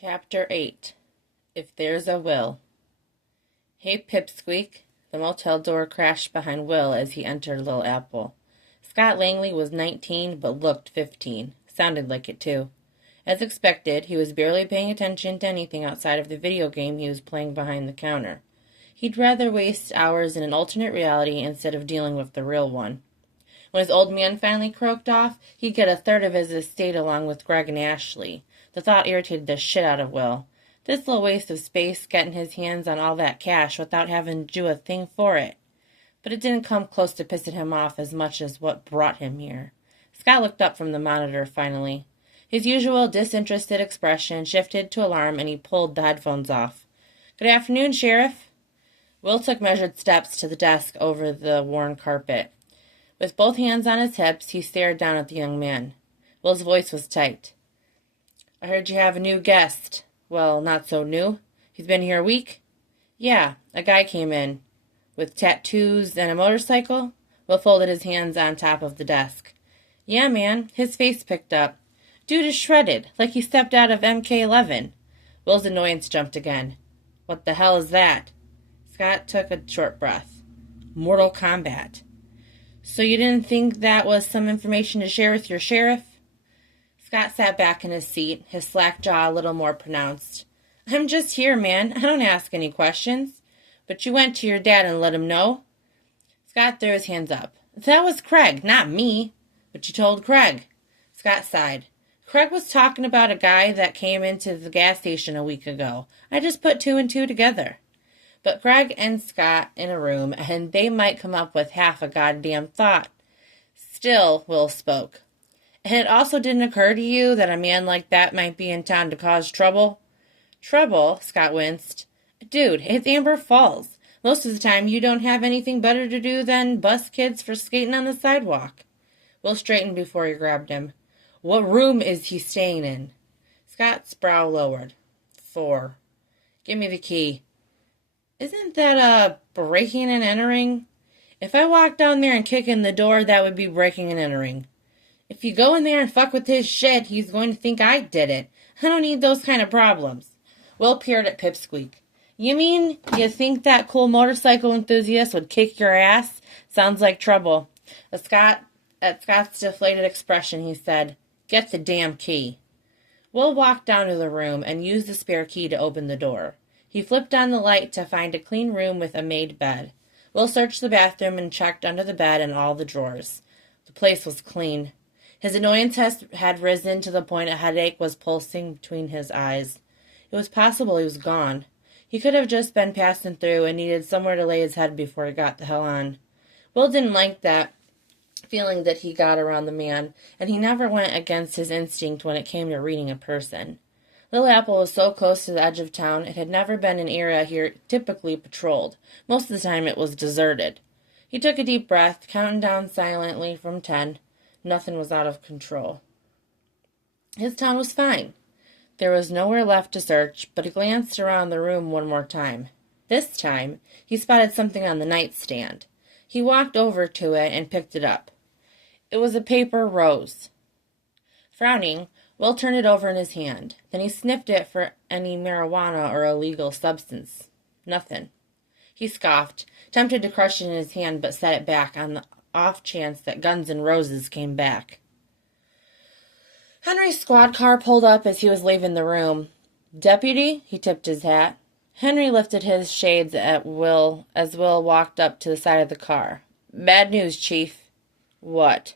Chapter 8. If There's a Will. Hey, Pipsqueak. The motel door crashed behind Will as he entered Little Apple. Scott Langley was 19 but looked 15. Sounded like it, too. As expected, he was barely paying attention to anything outside of the video game he was playing behind the counter. He'd rather waste hours in an alternate reality instead of dealing with the real one. When his old man finally croaked off, he'd get a third of his estate along with Greg and Ashley. The thought irritated the shit out of Will. This little waste of space getting his hands on all that cash without having to do a thing for it. But it didn't come close to pissing him off as much as what brought him here. Scott looked up from the monitor finally. His usual disinterested expression shifted to alarm and he pulled the headphones off. "Good afternoon, Sheriff." Will took measured steps to the desk over the worn carpet. With both hands on his hips, he stared down at the young man. Will's voice was tight. "I heard you have a new guest. Well, not so new. He's been here a week?" "Yeah, a guy came in." "With tattoos and a motorcycle?" Will folded his hands on top of the desk. "Yeah, man." His face picked up. "Dude is shredded, like he stepped out of MK11. Will's annoyance jumped again. "What the hell is that?" Scott took a short breath. "Mortal Kombat." "So you didn't think that was some information to share with your sheriff?" Scott sat back in his seat, his slack jaw a little more pronounced. "I'm just here, man. I don't ask any questions. But you went to your dad and let him know?" Scott threw his hands up. "That was Craig, not me." "But you told Craig." Scott sighed. "Craig was talking about a guy that came into the gas station a week ago. I just put two and two together." But Craig and Scott in a room, and they might come up with half a goddamn thought. Still, Will spoke. "And it also didn't occur to you that a man like that might be in town to cause trouble?" "Trouble?" Scott winced. "Dude, it's Amber Falls. Most of the time you don't have anything better to do than bust kids for skating on the sidewalk." Will straightened before he grabbed him. "What room is he staying in?" Scott's brow lowered. 4. "Give me the key." "Isn't that breaking and entering?" "If I walk down there and kick in the door, that would be breaking and entering." "If you go in there and fuck with his shit, he's going to think I did it. I don't need those kind of problems." Will peered at Pipsqueak. "You mean you think that cool motorcycle enthusiast would kick your ass? Sounds like trouble." At Scott's deflated expression, he said, "Get the damn key." Will walked down to the room and used the spare key to open the door. He flipped on the light to find a clean room with a made bed. Will searched the bathroom and checked under the bed and all the drawers. The place was clean. His annoyance had risen to the point a headache was pulsing between his eyes. It was possible he was gone. He could have just been passing through and needed somewhere to lay his head before he got the hell on. Will didn't like that feeling that he got around the man, and he never went against his instinct when it came to reading a person. Little Apple was so close to the edge of town, it had never been an area here typically patrolled. Most of the time it was deserted. He took a deep breath, counting down silently from 10. Nothing was out of control. His town was fine. There was nowhere left to search, but he glanced around the room one more time. This time, he spotted something on the nightstand. He walked over to it and picked it up. It was a paper rose. Frowning, Will turned it over in his hand. Then he sniffed it for any marijuana or illegal substance. Nothing. He scoffed, tempted to crush it in his hand, but set it back on the off chance that Guns N' Roses came back. Henry's squad car pulled up as he was leaving the room. "Deputy?" He tipped his hat. Henry lifted his shades at Will as Will walked up to the side of the car. "Bad news, Chief." "What?"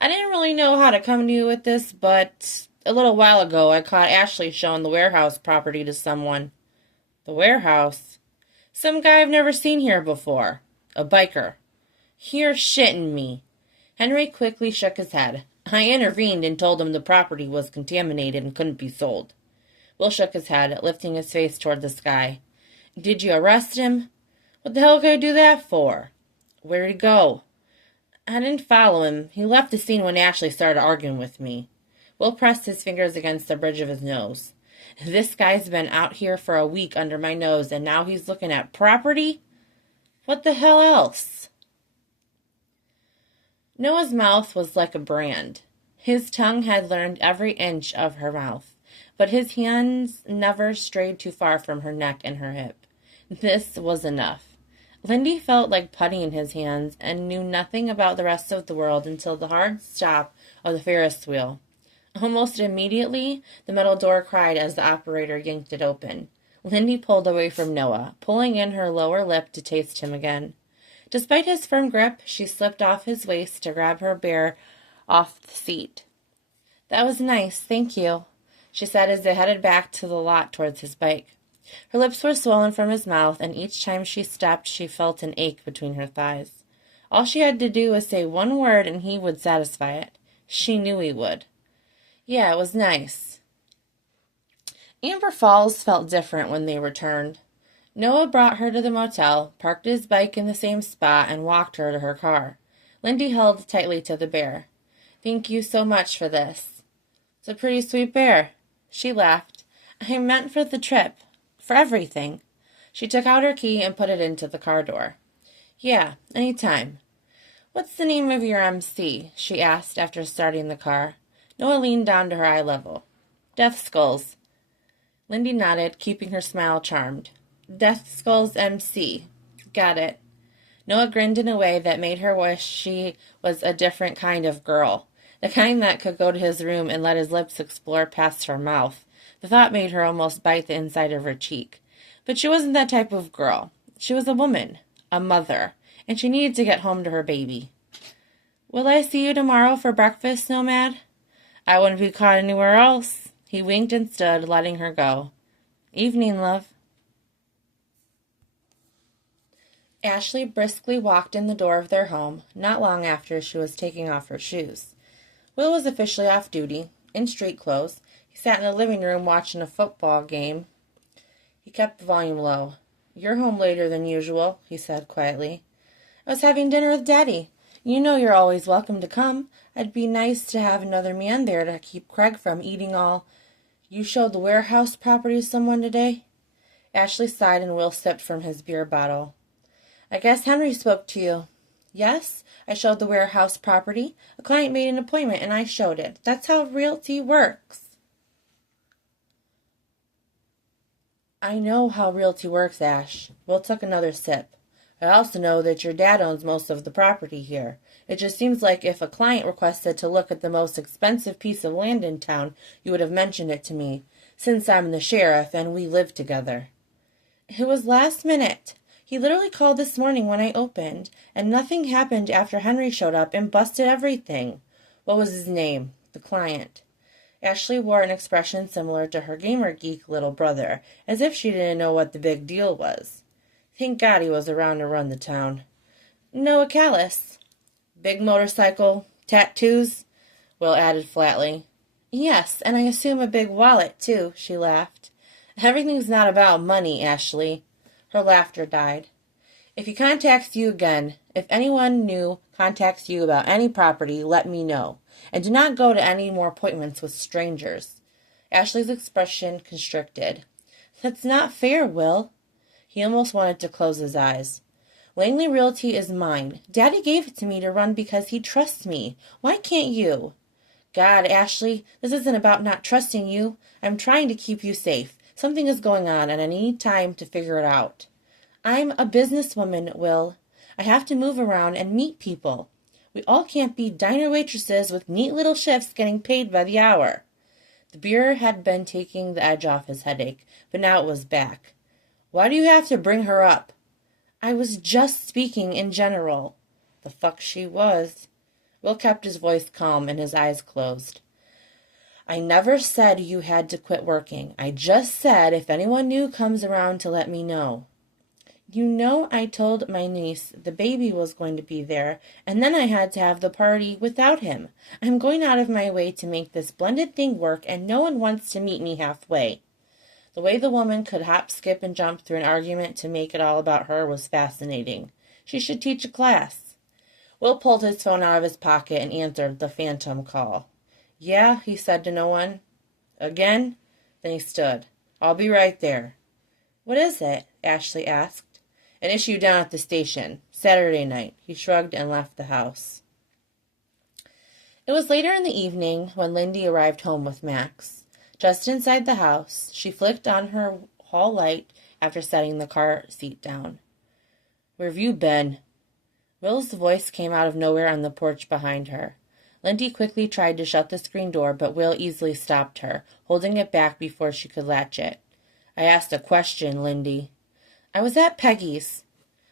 "I didn't really know how to come to you with this, but a little while ago I caught Ashley showing the warehouse property to someone." "The warehouse?" "Some guy I've never seen here before. A biker." "You're shitting me." Henry quickly shook his head. "I intervened and told him the property was contaminated and couldn't be sold." Will shook his head, lifting his face toward the sky. "Did you arrest him?" "What the hell could I do that for?" "Where'd he go?" "I didn't follow him. He left the scene when Ashley started arguing with me." Will pressed his fingers against the bridge of his nose. "This guy's been out here for a week under my nose, and now he's looking at property? What the hell else?" Noah's mouth was like a brand. His tongue had learned every inch of her mouth, but his hands never strayed too far from her neck and her hip. This was enough. Lindy felt like putty in his hands and knew nothing about the rest of the world until the hard stop of the Ferris wheel. Almost immediately, the metal door cried as the operator yanked it open. Lindy pulled away from Noah, pulling in her lower lip to taste him again. Despite his firm grip, she slipped off his waist to grab her bear off the seat. "That was nice, thank you," she said as they headed back to the lot towards his bike. Her lips were swollen from his mouth, and each time she stepped, she felt an ache between her thighs. All she had to do was say one word and he would satisfy it. She knew he would. Yeah, it was nice. Amber Falls felt different when they returned. Noah brought her to the motel, parked his bike in the same spot, and walked her to her car. Lindy held tightly to the bear. "Thank you so much for this." "It's a pretty sweet bear." She laughed. "I meant for the trip. For everything." She took out her key and put it into the car door. "Yeah, any time." "What's the name of your MC?" she asked after starting the car. Noah leaned down to her eye level. "Death Skulls." Lindy nodded, keeping her smile charmed. "Death Skulls MC. Got it." Noah grinned in a way that made her wish she was a different kind of girl, the kind that could go to his room and let his lips explore past her mouth. The thought made her almost bite the inside of her cheek. But she wasn't that type of girl. She was a woman, a mother, and she needed to get home to her baby. "Will I see you tomorrow for breakfast, Nomad?" "I wouldn't be caught anywhere else." He winked and stood, letting her go. "Evening, love." Ashley briskly walked in the door of their home, not long after she was taking off her shoes. Will was officially off duty, in street clothes. He sat in the living room watching a football game. He kept the volume low. "You're home later than usual," he said quietly. "I was having dinner with Daddy. You know you're always welcome to come. It'd be nice to have another man there to keep Craig from eating all. You showed the warehouse property to someone today?" Ashley sighed and Will sipped from his beer bottle. "I guess Henry spoke to you." "Yes, I showed the warehouse property. A client made an appointment and I showed it. That's how realty works." "I know how realty works, Ash." Will took another sip. "I also know that your dad owns most of the property here. It just seems like if a client requested to look at the most expensive piece of land in town, you would have mentioned it to me, since I'm the sheriff and we live together." "It was last minute. He literally called this morning when I opened, and nothing happened after Henry showed up and busted everything." "What was his name, the client?" Ashley wore an expression similar to her gamer geek little brother, as if she didn't know what the big deal was. "Thank God he was around to run the town." "Noah Callis." "Big motorcycle, tattoos?" Will added flatly. "Yes, and I assume a big wallet, too," she laughed. "Everything's not about money, Ashley." Her laughter died. "If he contacts you again, if anyone new contacts you about any property, let me know. And do not go to any more appointments with strangers." Ashley's expression constricted. "That's not fair, Will." He almost wanted to close his eyes. "Langley Realty is mine. Daddy gave it to me to run because he trusts me. Why can't you?" "God, Ashley, this isn't about not trusting you. I'm trying to keep you safe. Something is going on, and I need time to figure it out." "I'm a businesswoman, Will. I have to move around and meet people. We all can't be diner waitresses with neat little shifts getting paid by the hour." The beer had been taking the edge off his headache, but now it was back. "Why do you have to bring her up?" "I was just speaking in general." The fuck she was. Will kept his voice calm and his eyes closed. "I never said you had to quit working. I just said if anyone new comes around to let me know." "You know I told my niece the baby was going to be there, and then I had to have the party without him. I'm going out of my way to make this blended thing work, and no one wants to meet me halfway." The way the woman could hop, skip, and jump through an argument to make it all about her was fascinating. She should teach a class. Will pulled his phone out of his pocket and answered the phantom call. "Yeah," he said to no one. "Again?" Then he stood. "I'll be right there." "What is it?" Ashley asked. "An issue down at the station. Saturday night." He shrugged and left the house. It was later in the evening when Lindy arrived home with Max. Just inside the house, she flicked on her hall light after setting the car seat down. "Where've you been?" Will's voice came out of nowhere on the porch behind her. Lindy quickly tried to shut the screen door, but Will easily stopped her, holding it back before she could latch it. "I asked a question, Lindy." "I was at Peggy's."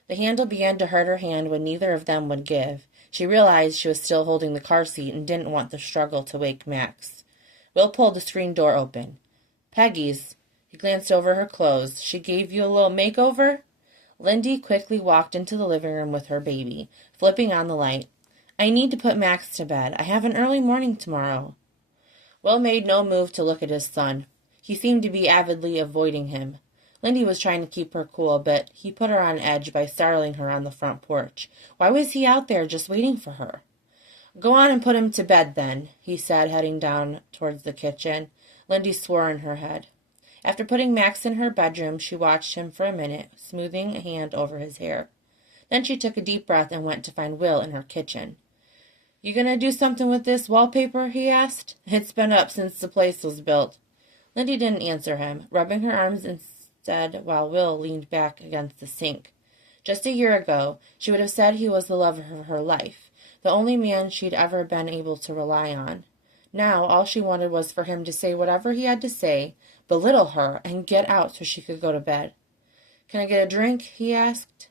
The handle began to hurt her hand when neither of them would give. She realized she was still holding the car seat and didn't want the struggle to wake Max. Will pulled the screen door open. "Peggy's." He glanced over her clothes. "She gave you a little makeover?" Lindy quickly walked into the living room with her baby, flipping on the light. "I need to put Max to bed. I have an early morning tomorrow." Will made no move to look at his son. He seemed to be avidly avoiding him. Lindy was trying to keep her cool, but he put her on edge by startling her on the front porch. Why was he out there just waiting for her? "Go on and put him to bed, then," he said, heading down towards the kitchen. Lindy swore in her head. After putting Max in her bedroom, she watched him for a minute, smoothing a hand over his hair. Then she took a deep breath and went to find Will in her kitchen. "You gonna do something with this wallpaper?" he asked. "It's been up since the place was built." Lindy didn't answer him, rubbing her arms instead while Will leaned back against the sink. Just a year ago, she would have said he was the lover of her life, the only man she'd ever been able to rely on. Now, all she wanted was for him to say whatever he had to say, belittle her, and get out so she could go to bed. "Can I get a drink?" he asked.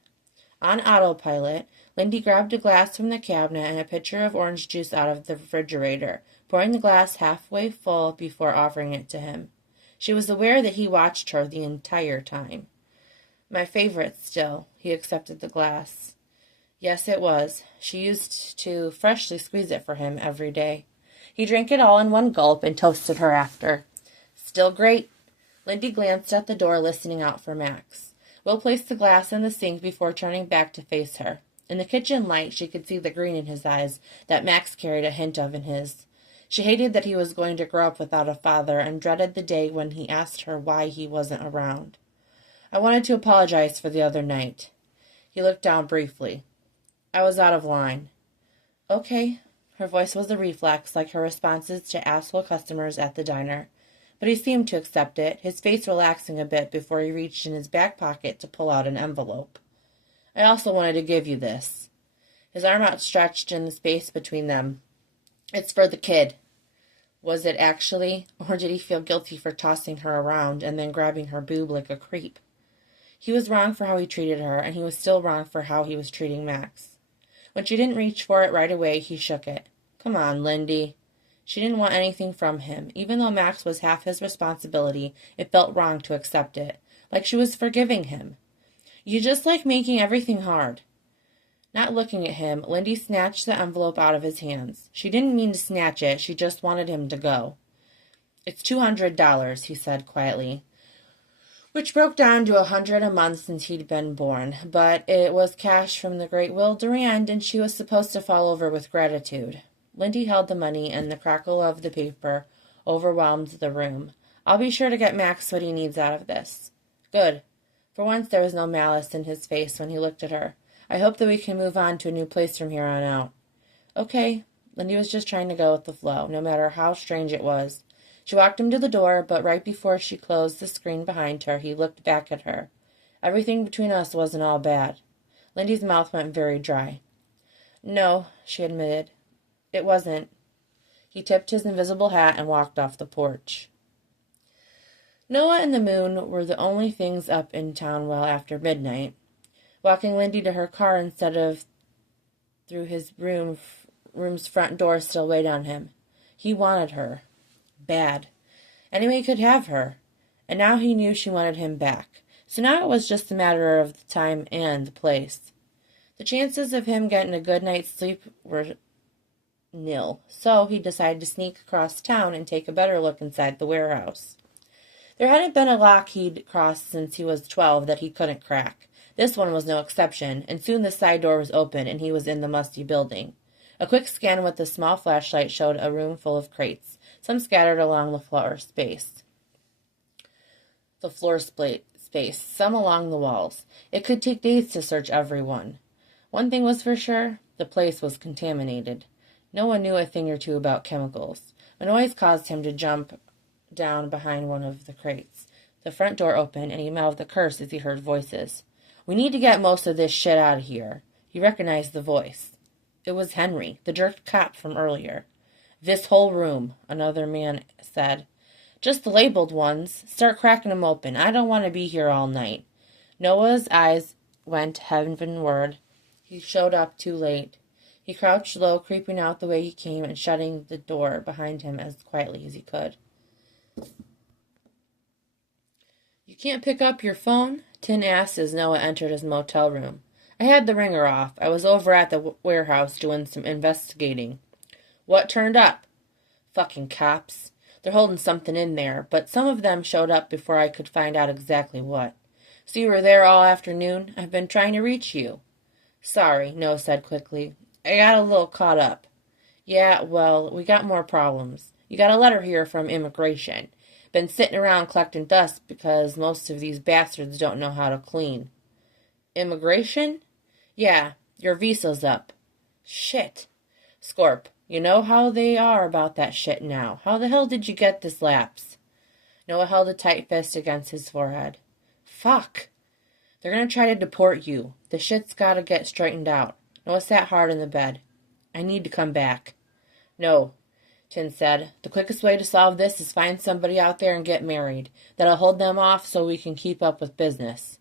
On autopilot, Lindy grabbed a glass from the cabinet and a pitcher of orange juice out of the refrigerator, pouring the glass halfway full before offering it to him. She was aware that he watched her the entire time. "My favorite still." He accepted the glass. Yes, it was. She used to freshly squeeze it for him every day. He drank it all in one gulp and toasted her after. "Still great." Lindy glanced at the door, listening out for Max. Will placed the glass in the sink before turning back to face her. In the kitchen light, she could see the green in his eyes that Max carried a hint of in his. She hated that he was going to grow up without a father and dreaded the day when he asked her why he wasn't around. "I wanted to apologize for the other night." He looked down briefly. "I was out of line." "Okay." Her voice was a reflex, like her responses to asshole customers at the diner. But he seemed to accept it, his face relaxing a bit before he reached in his back pocket to pull out an envelope. "I also wanted to give you this." His arm outstretched in the space between them. "It's for the kid." Was it actually, or did he feel guilty for tossing her around and then grabbing her boob like a creep? He was wrong for how he treated her, and he was still wrong for how he was treating Max. When she didn't reach for it right away, he shook it. "Come on, Lindy." She didn't want anything from him. Even though Max was half his responsibility, it felt wrong to accept it, like she was forgiving him. "You just like making everything hard." Not looking at him, Lindy snatched the envelope out of his hands. She didn't mean to snatch it, she just wanted him to go. "It's $200, he said quietly, which broke down to $100 a month since he'd been born. But it was cash from the great Will Durand, and she was supposed to fall over with gratitude. Lindy held the money, and the crackle of the paper overwhelmed the room. "I'll be sure to get Max what he needs out of this." "Good." For once there was no malice in his face when he looked at her. "I hope that we can move on to a new place from here on out." "Okay." Lindy was just trying to go with the flow, no matter how strange it was. She walked him to the door, but right before she closed the screen behind her, he looked back at her. "Everything between us wasn't all bad." Lindy's mouth went very dry. "No," she admitted. "It wasn't." He tipped his invisible hat and walked off the porch. Noah and the moon were the only things up in town well after midnight. Walking Lindy to her car instead of through his room's front door still weighed on him. He wanted her. Bad. Anyway, he could have her. And now he knew she wanted him back. So now it was just a matter of the time and the place. The chances of him getting a good night's sleep were nil, so he decided to sneak across town and take a better look inside the warehouse. There hadn't been a lock he'd crossed since he was 12 that he couldn't crack. This one was no exception, and soon the side door was open and he was in the musty building. A quick scan with the small flashlight showed a room full of crates, some scattered along the floor space, some along the walls. It could take days to search every one. One thing was for sure, the place was contaminated. No one knew a thing or two about chemicals. A noise caused him to jump down behind one of the crates. The front door opened, and he mouthed a curse as he heard voices. "We need to get most of this shit out of here." He recognized the voice. It was Henry, the jerk cop from earlier. "This whole room," another man said. "Just the labeled ones. Start cracking them open. I don't want to be here all night." Noah's eyes went heavenward. He showed up too late. He crouched low, creeping out the way he came and shutting the door behind him as quietly as he could. "You can't pick up your phone?" Tin asked as Noah entered his motel room. "I had the ringer off. I was over at the warehouse doing some investigating." "What turned up?" "Fucking cops. They're holding something in there, but some of them showed up before I could find out exactly what." "So you were there all afternoon? I've been trying to reach you." "Sorry," Noah said quickly. "I got a little caught up." "Yeah, well, we got more problems. You got a letter here from immigration. Been sitting around collecting dust because most of these bastards don't know how to clean." "Immigration?" "Yeah, your visa's up." "Shit. Scorp, you know how they are about that shit now. How the hell did you get this lapse?" Noah held a tight fist against his forehead. "Fuck. They're gonna try to deport you. The shit's gotta get straightened out." Noah sat hard in the bed. "I need to come back." "No," Tin said. "The quickest way to solve this is find somebody out there and get married. That'll hold them off so we can keep up with business."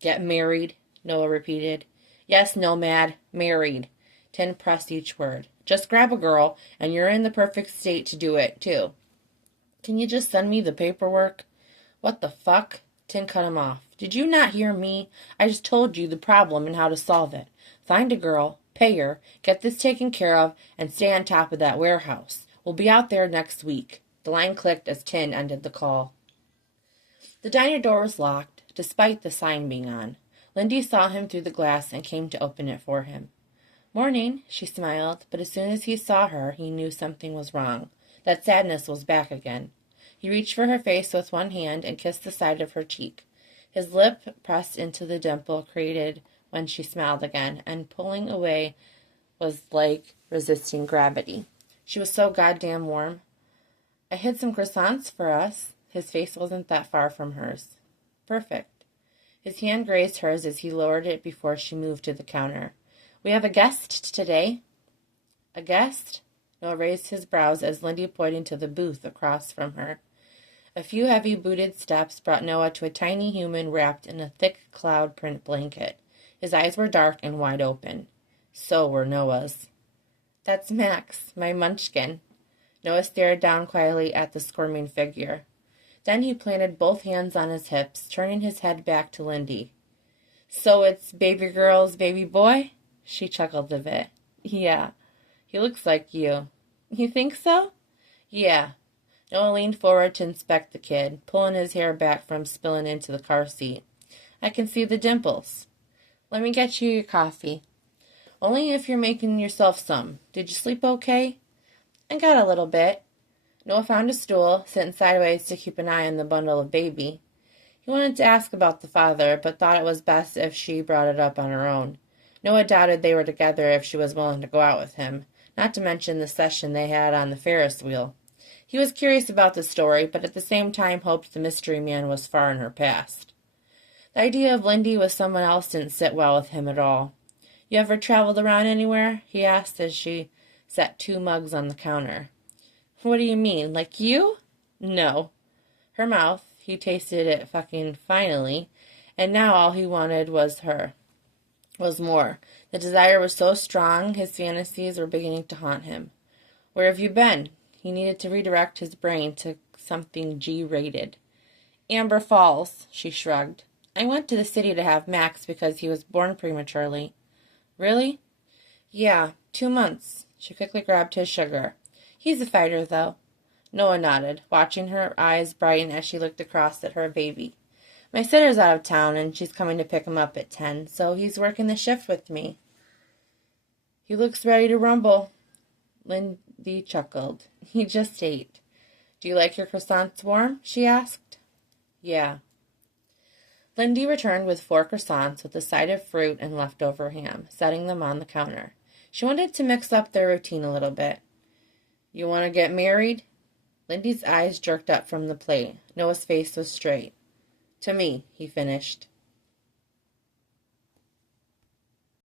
"Get married?" Noah repeated. "Yes, Nomad. Married." Tin pressed each word. "Just grab a girl, and you're in the perfect state to do it, too." "Can you just send me the paperwork?" "What the fuck?" Tin cut him off. "Did you not hear me? I just told you the problem and how to solve it. Find a girl, pay her, get this taken care of, and stay on top of that warehouse. We'll be out there next week." The line clicked as Tin ended the call. The diner door was locked, despite the sign being on. Lindy saw him through the glass and came to open it for him. "Morning," she smiled, but as soon as he saw her, he knew something was wrong. That sadness was back again. He reached for her face with one hand and kissed the side of her cheek. His lip pressed into the dimple created when she smiled again, and pulling away was like resisting gravity. She was so goddamn warm. "I hid some croissants for us." His face wasn't that far from hers. "Perfect." His hand grazed hers as he lowered it before she moved to the counter. "We have a guest today." "A guest?" Noah raised his brows as Lindy pointed to the booth across from her. A few heavy-booted steps brought Noah to a tiny human wrapped in a thick cloud print blanket. His eyes were dark and wide open. So were Noah's. "That's Max, my munchkin." Noah stared down quietly at the squirming figure. Then he planted both hands on his hips, turning his head back to Lindy. "So it's baby girl's baby boy?" She chuckled a bit. "Yeah, he looks like you." "You think so?" "Yeah." Noah leaned forward to inspect the kid, pulling his hair back from spilling into the car seat. "I can see the dimples." "Let me get you your coffee." "Only if you're making yourself some. Did you sleep okay?" "I got a little bit." Noah found a stool, sitting sideways to keep an eye on the bundle of baby. He wanted to ask about the father, but thought it was best if she brought it up on her own. Noah doubted they were together if she was willing to go out with him, not to mention the session they had on the Ferris wheel. He was curious about the story, but at the same time hoped the mystery man was far in her past. The idea of Lindy with someone else didn't sit well with him at all. "You ever traveled around anywhere?" he asked as she set 2 mugs on the counter. "What do you mean, like you?" "No." Her mouth, he tasted it fucking finally, and now all he wanted was her. Was more. The desire was so strong, his fantasies were beginning to haunt him. "Where have you been?" He needed to redirect his brain to something G-rated. "Amber Falls," she shrugged. "I went to the city to have Max because he was born prematurely." "Really?" "Yeah, 2 months." She quickly grabbed his sugar. "He's a fighter, though." Noah nodded, watching her eyes brighten as she looked across at her baby. "My sitter's out of town, and she's coming to pick him up at 10, so he's working the shift with me." "He looks ready to rumble." Lindy chuckled. "He just ate." "Do you like your croissants warm?" she asked. "Yeah." Lindy returned with 4 croissants with a side of fruit and leftover ham, setting them on the counter. She wanted to mix up their routine a little bit. "You want to get married?" Lindy's eyes jerked up from the plate. Noah's face was straight. To me, he finished.